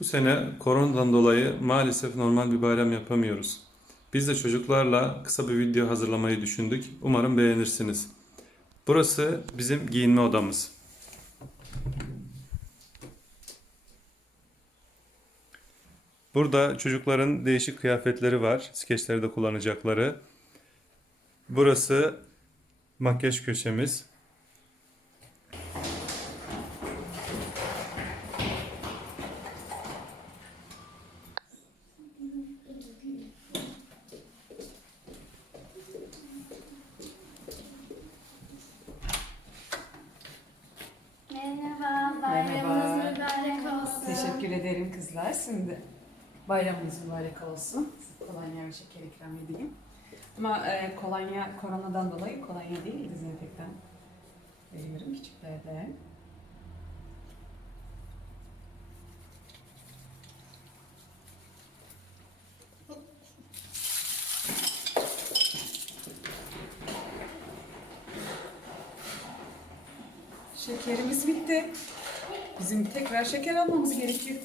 Bu sene koronadan dolayı maalesef normal bir bayram yapamıyoruz. Biz de çocuklarla kısa bir video hazırlamayı düşündük. Umarım beğenirsiniz. Burası bizim giyinme odamız. Burada çocukların değişik kıyafetleri var. Skeçlerde kullanacakları. Burası makyaj köşemiz. Merhaba, bayramınız Merhaba. mübarek olsun. Teşekkür kızlar. Şimdi bayramınız mübarek olsun. Kolonya ve şeker ikram edeyim. Ama e, kolonya koronadan dolayı kolonya değil, dezenfektan veriyorum küçüklerden. Şekerimiz bitti. Bizim tekrar şeker almamız gerekiyor.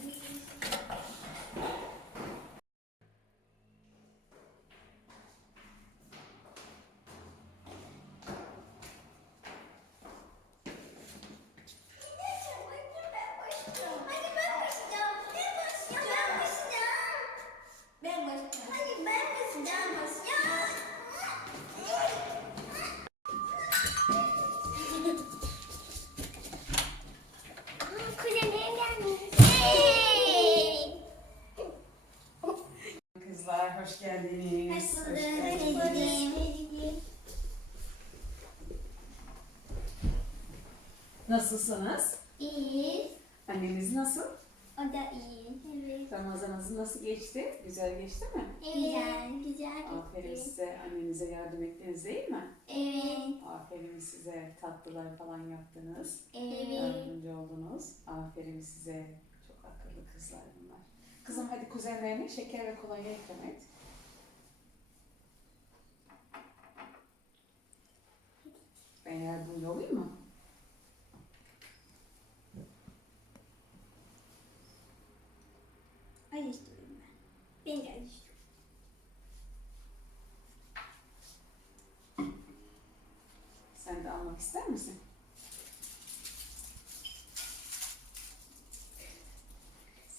Nasılsınız? İyi. Anneniz nasıl? O da iyi. Evet. Ramazanınız nasıl geçti? Güzel geçti mi? Güzel, güzel Aferin gitti. size. Annenize yardım ettiniz değil mi? Evet. Aferin size. Tatlılar falan yaptınız. Evet. Yardımcı oldunuz. Aferin size. Çok akıllı kızlar bunlar. Kızım hadi kuzenlerine şeker ve kolonya ikram et. Ben yardımcı olayım mı? Ayıştırıyorum ben. Ben de ayıştırıyorum. Sen de almak ister misin?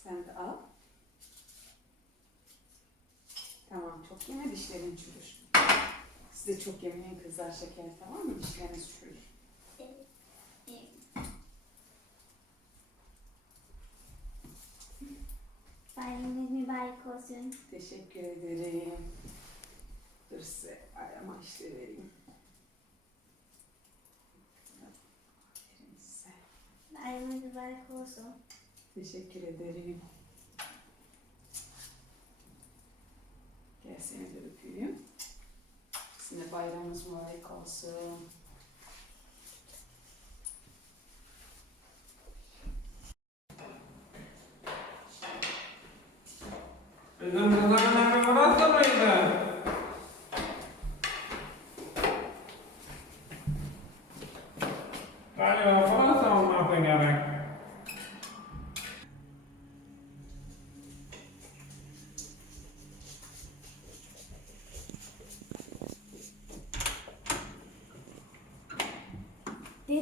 Sen de al. Tamam çok yeme dişlerin çürür. Siz de çok yemeyin kızlar şeker tamam mı? Dişleriniz çürür. Bayramınız mübarek olsun. Teşekkür ederim. Dur size arama işte vereyim. Aferin size. Bayramınız mübarek olsun. Teşekkür ederim. Gel seni de öpeyim. Sizin de bayramınız mübarek olsun. Bizim kızların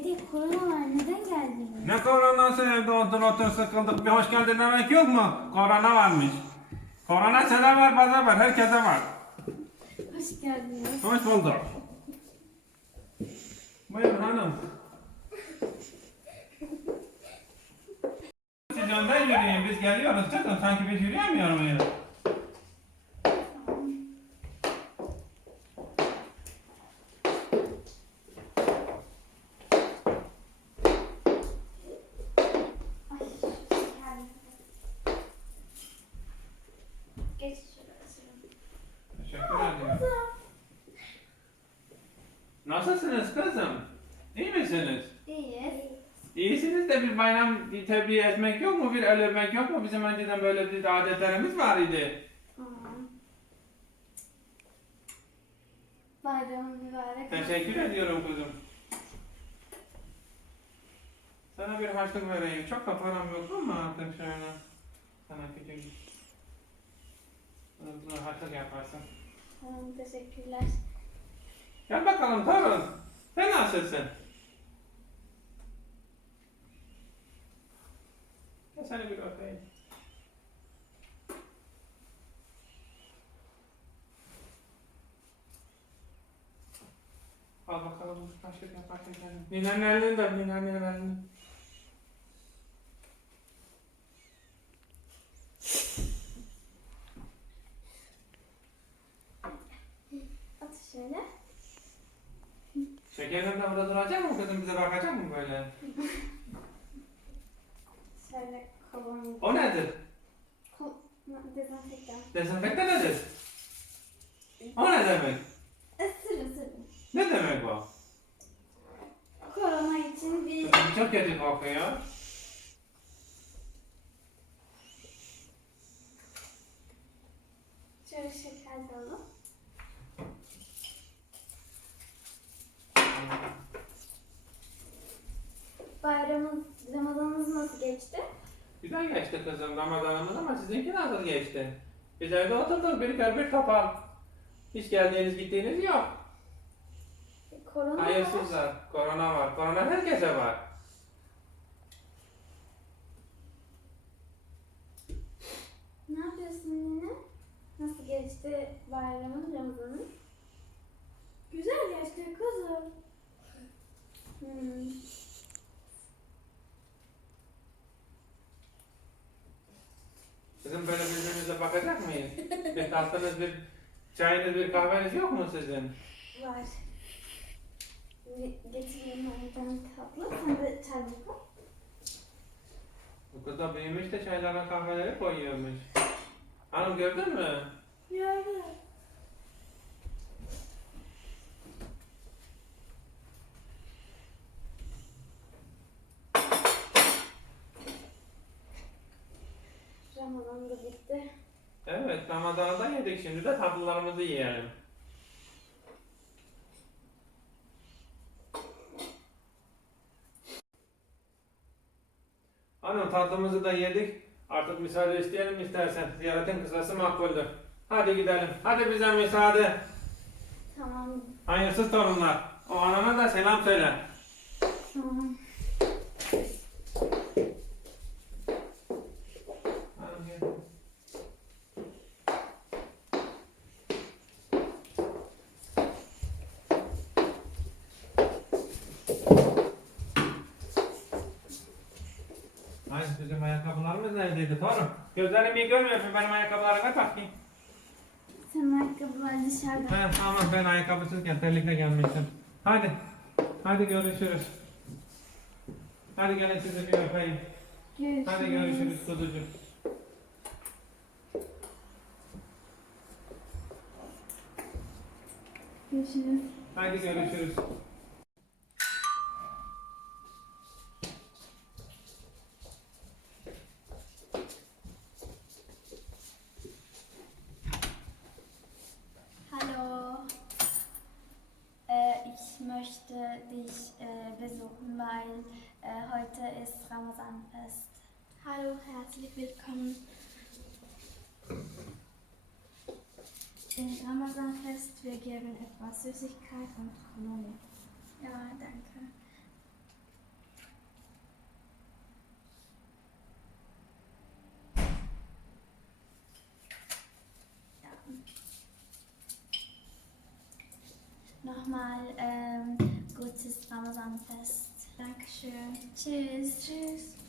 Dede korona var neden geldin? Ne koronası evde otur otur sıkıldık. Bir hoş geldin demek yok mu? Korona varmış. Korona sana var bana var herkese var. Hoş geldiniz. Hoş bulduk. Buyurun hanım. Siz önden yürüyün biz geliyoruz canım. Sanki biz yürüyemiyor muyuz? Ay, geldin. Geç şuraya. Teşekkür ederim. Nasılsınız kızım? İyi misiniz? İyiyiz. İyisiniz de bir bayram tebliğ etmek yok mu? Bir el öpmek yok mu? Bizim önceden böyle bir adetlerimiz var idi. Bayramın mübarek olsun. Teşekkür ediyorum kızım. Sana bir harçlık vereyim. Çok da param yok ama artık şöyle. Sana küçük. Bunu rahatlık yaparsın. Tamam teşekkürler. Gel bakalım torun. Sen nasılsın? Gel seni bir öpeyim. Al bakalım başlık yaparken kendin. Ninenin elini de ninenin Şekerin de burada duracak mı kızım bize bakacak mı böyle? O nedir? Kol... Dezenfektan. Dezenfektan nedir? O ne demek? Isır ısır. Ne demek bu? Korona için bir Çok kötü kokuyor. şöyle şeker de alalım. Bayramınız, Ramazanınız nasıl geçti? Güzel geçti kızım Ramazanımız ama sizinki nasıl geçti? Biz evde oturduk bir kör bir topal. Hiç geldiğiniz gittiğiniz yok. Korona var. Hayırsızlar. Korona var. Korona herkese var. Ne yapıyorsun yine? Nasıl geçti bayramın, Ramazan'ın? Güzel geçti kızım. Hmm. Sizin böyle birbirinize bakacak mıyız? bir tatlınız, bir çayınız, bir kahveniz yok mu sizin? Var. Getireyim tane tatlı. Sen de çay yapalım. Bu kız da büyümüş de çaylara kahveleri koyuyormuş. Hanım gördün mü? Gördüm. Ramazan da bitti. Evet, Ramazan'da yedik şimdi de tatlılarımızı yiyelim. Hanım tatlımızı da yedik. Artık müsaade isteyelim istersen. Ziyaretin kısası makbuldür. Hadi gidelim. Hadi bize müsaade. Tamam. Hayırsız torunlar. O anana da selam söyle. Tamam. Bizim ayakkabılarımız neredeydi torun? Gözlerim iyi görmüyor şu benim ayakkabılarıma bakayım. Senin ayakkabılar dışarıda. He tamam ben ayakkabısızken terlikle gelmiştim. Hadi. Hadi görüşürüz. Hadi gelin sizi bir öpeyim. Görüşürüz. Hadi görüşürüz kuzucuğum. Görüşürüz. Hadi görüşürüz. Heute ist. Hallo, herzlich willkommen. Im Ramazanfest wir geben etwas Süßigkeit und Kolonie. Ja, danke. Ja. Nochmal ähm, gutes Ramazanfest. Dankeschön. Tschüss. Tschüss.